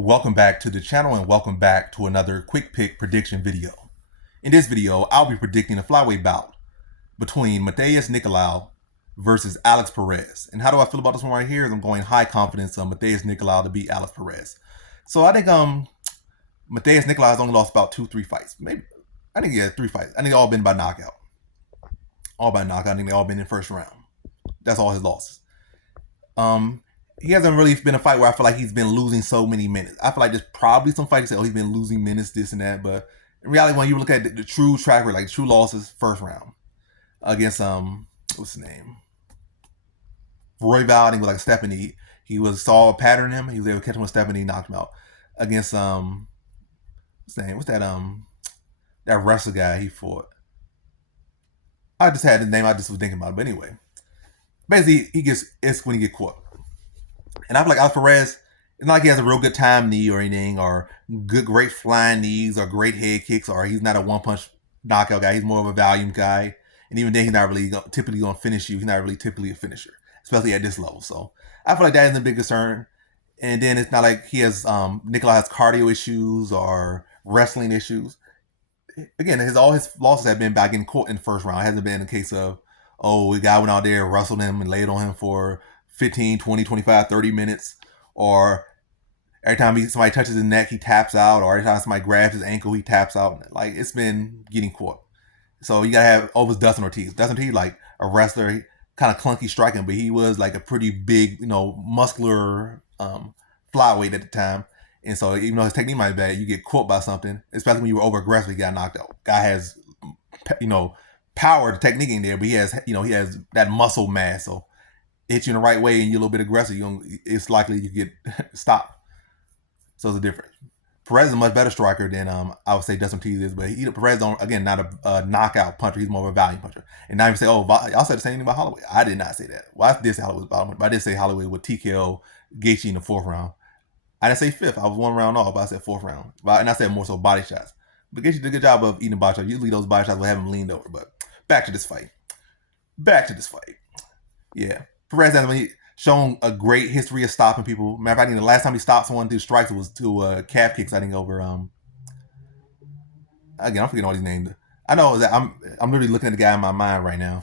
Welcome back to the channel and welcome back to another quick pick prediction video. In this video, I'll be predicting a flyweight bout between Matheus Nicolau versus Alex Perez. And how do I feel about this one right here? I'm going high confidence on Matheus Nicolau to beat Alex Perez. So I think Matheus Nicolau has only lost about 2-3 fights. Maybe I think he had 3 fights. I think they all been by knockout. All by knockout. I think they all been in first round. That's all his losses. He hasn't really been a fight where I feel like he's been losing so many minutes. I feel like there's probably some fights that say, oh, he's been losing minutes, this and that. But in reality, when you look at the true track record, like true losses, first round against what's his name? Roy Val, I think was like Stephanie. He saw a pattern in him. He was able to catch him with Stephanie, knocked him out. Against what's his name? What's that that wrestler guy he fought? I just had the name. I just was thinking about it. But anyway, basically it's when he get caught. And I feel like Alex Perez, it's not like he has a real good time knee or anything, or great flying knees, or great head kicks, or he's not a one-punch knockout guy. He's more of a volume guy. And even then, he's not really typically going to finish you. He's not really typically a finisher, especially at this level. So I feel like that isn't a big concern. And then it's not like he has, Nicolau has cardio issues or wrestling issues. Again, all his losses have been by getting caught in the first round. It hasn't been a case of, oh, the guy went out there, wrestled him, and laid on him for 15, 20, 25, 30 minutes, or every time somebody touches his neck, he taps out, or every time somebody grabs his ankle, he taps out. Like, it's been getting caught. So you gotta have over Dustin Ortiz. Dustin Ortiz, like a wrestler, kind of clunky striking, but he was like a pretty big, muscular flyweight at the time. And so even though his technique might be bad, you get caught by something, especially when you were over aggressive, he got knocked out. Guy has, power, the technique in there, but he has that muscle mass. So hit you in the right way and you're a little bit aggressive, it's likely you get stopped. So it's a difference. Perez is a much better striker than I would say Dustin Ortiz is, but Perez not a knockout puncher. He's more of a volume puncher. And now you say, oh, y'all said the same thing about Holloway. I did not say that. Well, I did say Holloway was bottom, but I did say Holloway with TKO Gaethje in the 4th round. I didn't say 5th. I was 1 round off, but I said 4th round. And I said more so body shots. But Gaethje did a good job of eating body shots. Usually those body shots will have him leaned over. But back to this fight. Yeah. Perez hasn't really shown a great history of stopping people. Matter of fact, I think the last time he stopped someone through strikes was to calf kicks. I think over again, I'm forgetting all these names. I know that I'm literally looking at the guy in my mind right now.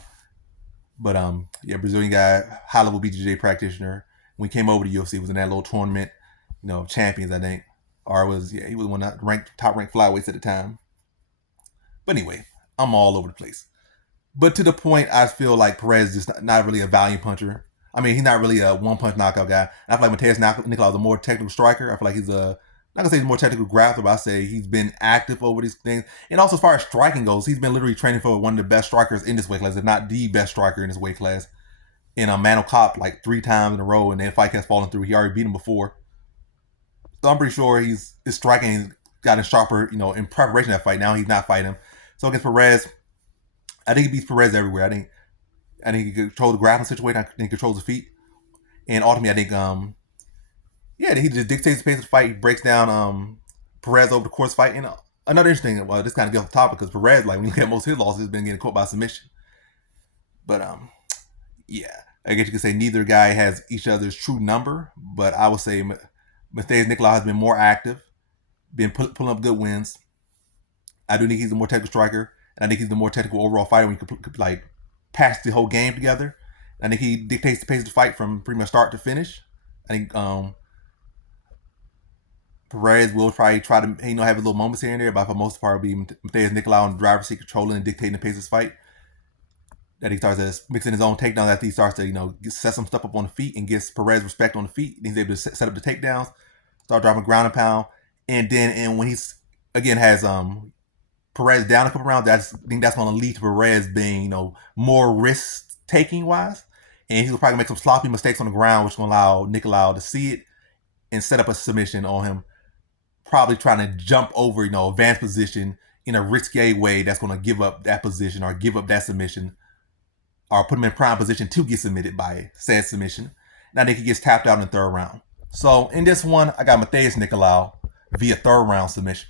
But yeah, Brazilian guy, high level BJJ practitioner. When he came over to UFC, was in that little tournament, champions, I think. Or he was one of the top ranked flyweights at the time. But anyway, I'm all over the place. But to the point, I feel like Perez is just not really a volume puncher. I mean, he's not really a one-punch knockout guy. I feel like Matheus Nicolau is a more technical striker. I feel like he's not going to say he's a more technical grappler, but I say he's been active over these things. And also as far as striking goes, he's been literally training for one of the best strikers in this weight class, if not the best striker in this weight class. In a Mano Cop like 3 times in a row, and then fight has fallen through. He already beat him before. So I'm pretty sure his striking has gotten sharper, in preparation of that fight. Now he's not fighting him. So against Perez, I think he beats Perez everywhere. I think he can control the grappling situation. I think he controls the feet. And ultimately, I think, he just dictates the pace of the fight. He breaks down Perez over the course of the fight. And another interesting, this kind of gets off the topic, because Perez, like, when you look at most of his losses, he's been getting caught by submission. But, yeah. I guess you could say neither guy has each other's true number. But I would say Matheus Nicolau has been more active, been pulling up good wins. I do think he's a more technical striker. And I think he's the more technical overall fighter when you could like patch the whole game together. I think he dictates the pace of the fight from pretty much start to finish. I think Perez will probably try to have a little moments here and there, but for the most part, it'll be Matheus Nicolau in the driver's seat, controlling and dictating the pace of his fight. That he starts mixing his own takedowns after he starts to set some stuff up on the feet and gets Perez respect on the feet. And he's able to set up the takedowns, start dropping ground and pound, and when he's again has Perez down a couple rounds, I think that's going to lead to Perez being, more risk-taking wise. And he'll probably make some sloppy mistakes on the ground, which is going to allow Nicolau to see it and set up a submission on him. Probably trying to jump over, advanced position in a risque way that's going to give up that position or give up that submission or put him in prime position to get submitted by said submission. And I think he gets tapped out in the 3rd round. So in this one, I got Matheus Nicolau via 3rd round submission.